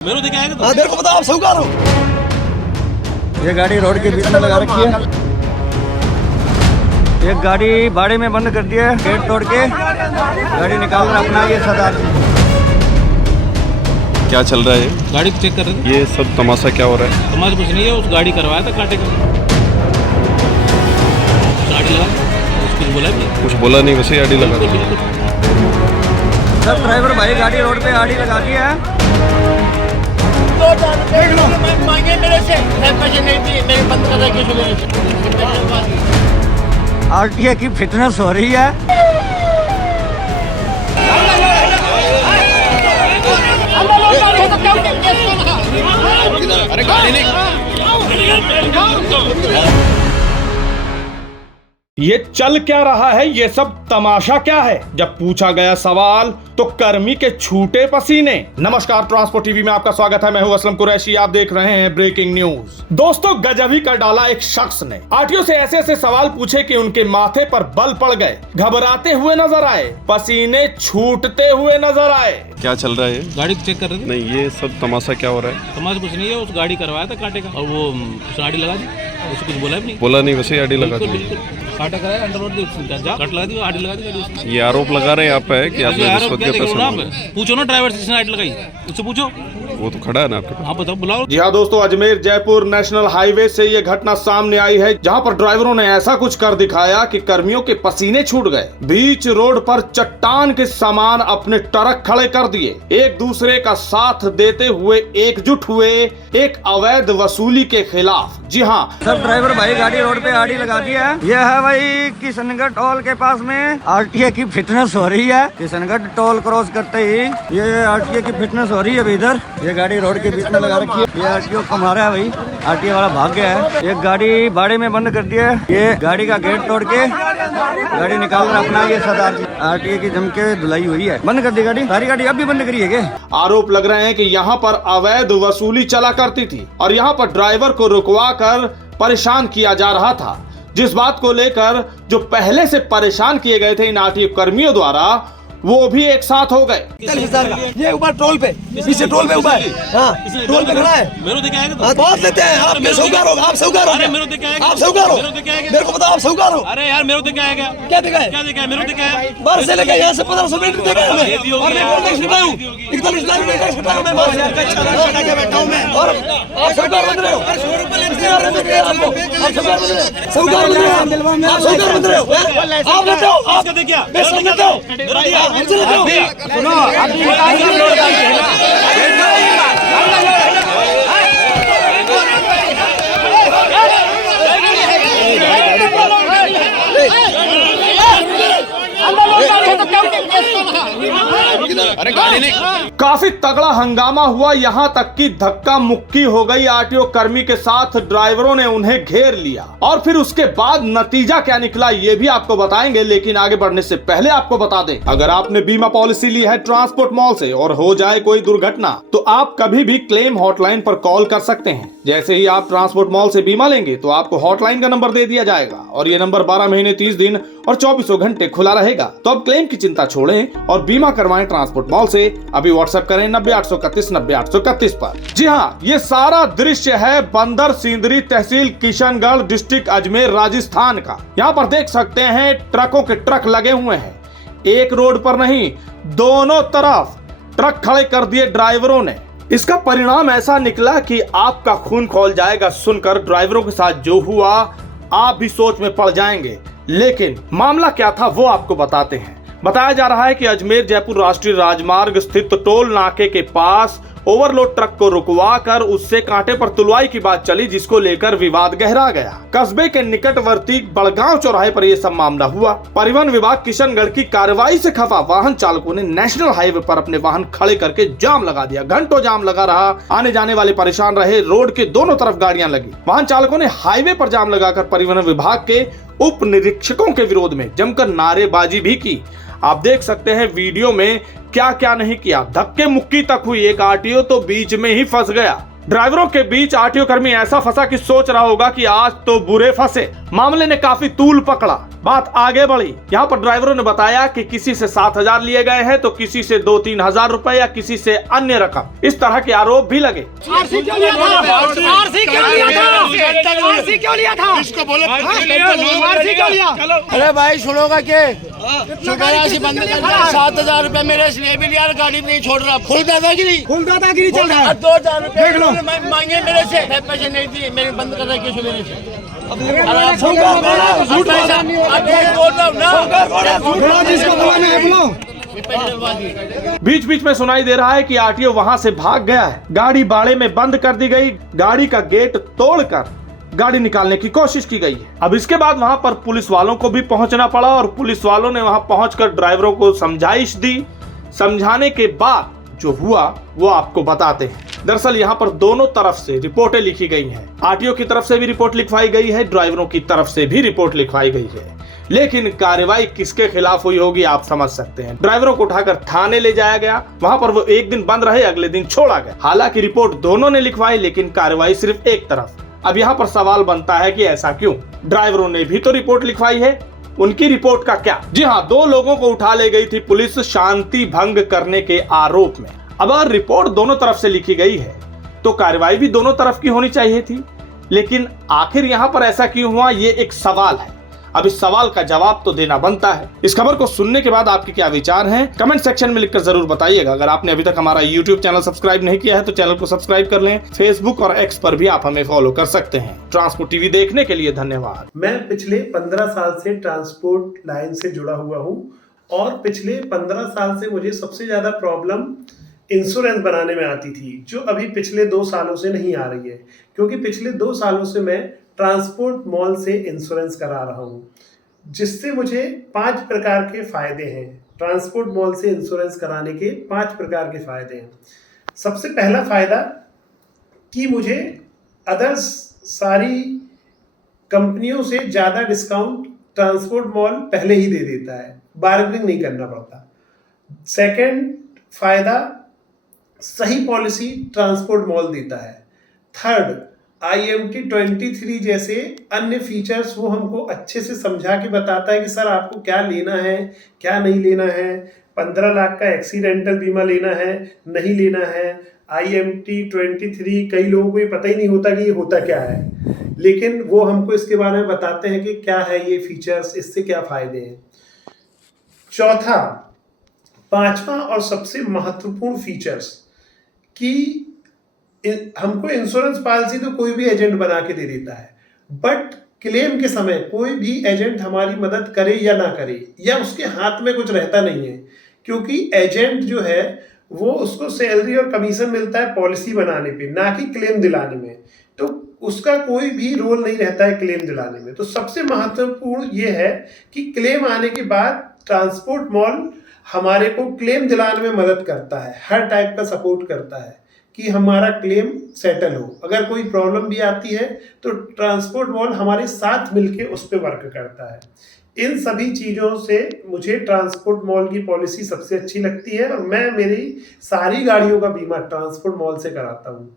मेरे देखे आएगा तो हाँ, देखो बताओ आप साहूकार हो। ये गाड़ी रोड के बीच में लगा रखी है। एक गाड़ी बाड़े में बंद कर दिया है, गेट तोड़ के गाड़ी निकाल कर अपना ये सरदार जी। क्या चल रहा है? गाड़ी चेक कर रहे थे। ये सब तमाशा क्या हो रहा है? समाज कुछ नहीं है, उस गाड़ी करवाया था कांटे का। गाड़ी लगा कुछ बोला भी कुछ बोला नहीं, वैसे ही आड़ी लगा दी। सब ड्राइवर भाई गाड़ी रोड पे आड़ी लगा दी है। मांगे मेरे से, मैं पैसे नहीं दिए, मेरे बंद कर रहे किसी मेरे से। आरटीए की फिटनेस हो रही है। अरे गाड़ी नहीं। ये चल क्या रहा है? ये सब तमाशा क्या है? जब पूछा गया सवाल तो कर्मी के छूटे पसीने। नमस्कार, ट्रांसपोर्ट टीवी में आपका स्वागत है। मैं हूं असलम कुरैशी, आप देख रहे हैं ब्रेकिंग न्यूज। दोस्तों, गजब ही कर डाला एक शख्स ने। आरटीओ से ऐसे ऐसे सवाल पूछे कि उनके माथे पर बल पड़ गए, घबराते हुए नजर आए, पसीने छूटते हुए नजर आए। क्या चल रहा है? गाड़ी चेक कर रहे थे। नहीं, ये सब तमाशा क्या हो रहा है? समाज कुछ नहीं है, उस गाड़ी करवाया था कांटे का और वो उस गाड़ी लगा दी, उसको कुछ बोला भी नहीं। बोला नहीं, वैसे ही आड़ी लगा बिल्कुल दी। बिल्कुल कांटा कराया, अंडरवर्ड कट लगा दी, आड़ी लगा दी गाड़ी उसकी। ये आरोप लगा रहे हैं आप पे कि आपने यार, रिश्वत क्या के देख रहे हो ना पैसे आप? पूछो ना ड्राइवर से जिसने आड़ी लगाई, उससे पूछो। वो तो खड़ा है ना आपके पास। हाँ बताओ, बुलाओ। जी हाँ दोस्तों, अजमेर जयपुर नेशनल हाईवे से ये घटना सामने आई है, जहां पर ड्राइवरों ने ऐसा कुछ कर दिखाया कि कर्मियों के पसीने छूट गए। बीच रोड पर चट्टान के समान अपने ट्रक खड़े कर दिए, एक दूसरे का साथ देते हुए एकजुट हुए एक अवैध वसूली के खिलाफ। जी हाँ, सब ड्राइवर भाई गाड़ी रोड पे आड़ी लगा दी है। यह है भाई किशनगढ़ टोल के पास में आरटीए की फिटनेस हो रही है। किशनगढ़ टोल क्रॉस करते ही ये आरटीए की फिटनेस हो रही है। अभी इधर ये गाड़ी रोड के बीच में लगा रखी है। ये आरटीओ कमा रहा है भाई, आरटीए वाला भाग गया है। एक गाड़ी बाड़े में बंद कर दिया है। ये गाड़ी का गेट तोड़ के गाड़ी निकाल कर अपना ये सरदार जी। आरटीए की जम के धुलाई हुई है, बंद कर दी गाड़ी। सारी गाड़ी अब भी बंद करी है क्या? आरोप लग रहे हैं कि यहाँ पर अवैध वसूली चला करती थी और यहाँ पर ड्राइवर को रुकवा कर परेशान किया जा रहा था, जिस बात को लेकर जो पहले से परेशान किए गए थे इन आरटीओ कर्मियों द्वारा, वो भी एक साथ हो गए। ये ऊपर टोल पे, पीछे टोल पे ऊपर, हाँ टोल पे खड़ा है। मेरे देखे आएगा तो हाँ, बहुत लेते हैं आप। मैं साहूकार हो, आप साहूकार हो। अरे मेरे देखे आएगा, आप साहूकार हो। मेरे देखे आएगा। मेरे को बताओ आप साहूकार हो। अरे यार, मेरे देखे आएगा। क्या देखा है? क्या देखा है? मेरे देखे आएगा। बाहर से लेके यहाँ से 1500 मीटर देखा है ये भी हमें। होगी और मैं यार। 41 लाख हूँ, 41 लाख रुपए टैक्स कटा हूँ मैं बाहर से। बैठा हूँ मैं। और आप साहूकार बन रहे हो। आप साहूकार बन रहे हो। आप साहूकार बन रहे हो। साहूकार बन रहे हो। आप लेते हो। आप इसका देखिए, मैं सब लेता हूँ। हमसे लेते हो। अरे गाड़ी नहीं। काफी तगड़ा हंगामा हुआ, यहाँ तक कि धक्का मुक्की हो गई आरटीओ कर्मी के साथ। ड्राइवरों ने उन्हें घेर लिया और फिर उसके बाद नतीजा क्या निकला ये भी आपको बताएंगे। लेकिन आगे बढ़ने से पहले आपको बता दें, अगर आपने बीमा पॉलिसी ली है ट्रांसपोर्ट मॉल से और हो जाए कोई दुर्घटना, तो आप कभी भी क्लेम हॉटलाइन पर कॉल कर सकते हैं। जैसे ही आप ट्रांसपोर्ट मॉल से बीमा लेंगे तो आपको हॉटलाइन का नंबर दे दिया जाएगा और ये नंबर 12 महीने 30 दिन और 24 घंटे खुला रहेगा। तो अब क्लेम की चिंता छोड़ें और बीमा करवाएं ट्रांसपोर्ट मॉल से। अभी व्हाट्सएप करें 90 831 90 831 पर। जी हाँ, ये सारा दृश्य है बंदर सिंदरी तहसील किशनगढ़ डिस्ट्रिक्ट अजमेर राजस्थान का। यहाँ पर देख सकते हैं ट्रकों के ट्रक लगे हुए हैं। एक रोड पर नहीं, दोनों तरफ ट्रक खड़े कर दिए ड्राइवरों ने। इसका परिणाम ऐसा निकला कि आपका खून खौल जाएगा सुनकर। ड्राइवरों के साथ जो हुआ आप भी सोच में पड़ जाएंगे। लेकिन मामला क्या था वो आपको बताते हैं। बताया जा रहा है कि अजमेर जयपुर राष्ट्रीय राजमार्ग स्थित टोल नाके के पास ओवरलोड ट्रक को रुकवा कर उससे कांटे पर तुलवाई की बात चली, जिसको लेकर विवाद गहरा गया। कस्बे के निकटवर्ती बड़गांव चौराहे पर यह सब मामला हुआ। परिवहन विभाग किशनगढ़ की कार्रवाई से खफा वाहन चालकों ने नेशनल हाईवे पर अपने वाहन खड़े करके जाम लगा दिया। घंटों जाम लगा रहा, आने जाने वाले परेशान रहे। रोड के दोनों तरफ गाड़ियां लगी। वाहन चालकों ने हाईवे पर जाम लगाकर परिवहन विभाग के उप निरीक्षकों के विरोध में जमकर नारेबाजी भी की। आप देख सकते हैं वीडियो में क्या क्या नहीं किया। धक्के मुक्की तक हुई। एक आरटीओ तो बीच में ही फंस गया। ड्राइवरों के बीच आरटीओ कर्मी ऐसा फंसा कि सोच रहा होगा कि आज तो बुरे फंसे। मामले ने काफी तूल पकड़ा, बात आगे बढ़ी। यहाँ पर ड्राइवरों ने बताया कि किसी से 7,000 लिए गए हैं तो किसी से 2-3 हजार रुपए या किसी से अन्य रकम, इस तरह के आरोप भी लगे। आरसी क्यों लिया था? आरसी क्यों लिया था? आरसी क्यों लिया था? इसको बोलो आरसी क्यों लिया? अरे भाई सुनोगा के शुक्रासी बंद कर दिया। 7,000 रुपए मेरे इसलिए भी लिया, गाड़ी भी नहीं छोड़ रहा। फुल दादागिरी चल रहा है। 2,000 रुपए मांगे मेरे से, मैं पैसे नहीं दिए, मेरे बंद कर रहा है मेरे से। बीच बीच में सुनाई दे रहा है कि आरटीओ वहां से भाग गया है, गाड़ी बाड़े में बंद कर दी गई, गाड़ी का गेट तोड़कर गाड़ी निकालने की कोशिश की गई है। अब इसके बाद वहां पर पुलिस वालों को भी पहुंचना पड़ा और पुलिस वालों ने वहां पहुंचकर ड्राइवरों को समझाइश दी। समझाने के बाद जो हुआ वो आपको बताते हैं। दरअसल यहाँ पर दोनों तरफ से रिपोर्टें लिखी गई हैं। आरटीओ की तरफ से भी रिपोर्ट लिखवाई गई है, ड्राइवरों की तरफ से भी रिपोर्ट लिखवाई गई है, लेकिन कार्रवाई किसके खिलाफ हुई होगी आप समझ सकते हैं। ड्राइवरों को उठाकर थाने ले जाया गया, वहां पर वो एक दिन बंद रहे, अगले दिन छोड़ा गया। हालांकि रिपोर्ट दोनों ने लिखवाई, लेकिन कार्रवाई सिर्फ एक तरफ। अब यहाँ पर सवाल बनता है कि ऐसा क्यों? ड्राइवरों ने भी तो रिपोर्ट लिखवाई है, उनकी रिपोर्ट का क्या? जी हाँ, 2 लोगों को उठा ले गई थी पुलिस शांति भंग करने के आरोप में। अब अगर रिपोर्ट दोनों तरफ से लिखी गई है तो कार्रवाई भी दोनों तरफ की होनी चाहिए थी, लेकिन आखिर यहाँ पर ऐसा क्यों हुआ, ये एक सवाल है। अब इस सवाल का जवाब तो देना बनता है। इस खबर को सुनने के बाद आपके क्या विचार हैं, कमेंट सेक्शन में लिखकर जरूर बताइएगा। अगर आपने अभी तक हमारा YouTube चैनल सब्सक्राइब नहीं किया है तो चैनल को सब्सक्राइब कर लें। फेसबुक और X पर भी आप हमें फॉलो कर सकते हैं। ट्रांसपोर्ट टीवी देखने के लिए धन्यवाद। मैं पिछले 15 साल से ट्रांसपोर्ट लाइन से जुड़ा हुआ हूँ और पिछले 15 साल से मुझे सबसे ज्यादा प्रॉब्लम इंश्योरेंस बनाने में आती थी, जो अभी पिछले 2 सालों से नहीं आ रही है, क्योंकि पिछले 2 सालों से मैं ट्रांसपोर्ट मॉल से इंश्योरेंस करा रहा हूँ, जिससे मुझे 5 प्रकार के फायदे हैं। ट्रांसपोर्ट मॉल से इंश्योरेंस कराने के 5 प्रकार के फायदे हैं। सबसे पहला फायदा कि मुझे अदर्स सारी कंपनियों से ज़्यादा डिस्काउंट ट्रांसपोर्ट मॉल पहले ही दे देता है, बार्गेनिंग नहीं करना पड़ता। सेकंड फायदा, सही पॉलिसी ट्रांसपोर्ट मॉल देता है। थर्ड, IMT 23 जैसे अन्य फीचर्स वो हमको अच्छे से समझा के बताता है कि सर आपको क्या लेना है, क्या नहीं लेना है। 15 लाख का एक्सीडेंटल बीमा लेना है, नहीं लेना है। IMT 23 कई लोगों को ये पता ही नहीं होता कि ये होता क्या है, लेकिन वो हमको इसके बारे में बताते हैं कि क्या है ये फीचर्स, इससे क्या फायदे हैं। चौथा, 5वां और सबसे महत्वपूर्ण फीचर्स कि हमको इंश्योरेंस पॉलिसी तो कोई भी एजेंट बना के दे देता है, बट क्लेम के समय कोई भी एजेंट हमारी मदद करे या ना करे, या उसके हाथ में कुछ रहता नहीं है, क्योंकि एजेंट जो है वो उसको सैलरी और कमीशन मिलता है पॉलिसी बनाने पे, ना कि क्लेम दिलाने में। तो उसका कोई भी रोल नहीं रहता है क्लेम दिलाने में। तो सबसे महत्वपूर्ण ये है कि क्लेम आने के बाद ट्रांसपोर्ट मॉल हमारे को क्लेम दिलाने में मदद करता है, हर टाइप का सपोर्ट करता है कि हमारा क्लेम सेटल हो। अगर कोई प्रॉब्लम भी आती है तो ट्रांसपोर्ट मॉल हमारे साथ मिलके उस पर वर्क करता है। इन सभी चीज़ों से मुझे ट्रांसपोर्ट मॉल की पॉलिसी सबसे अच्छी लगती है और मैं मेरी सारी गाड़ियों का बीमा ट्रांसपोर्ट मॉल से कराता हूँ।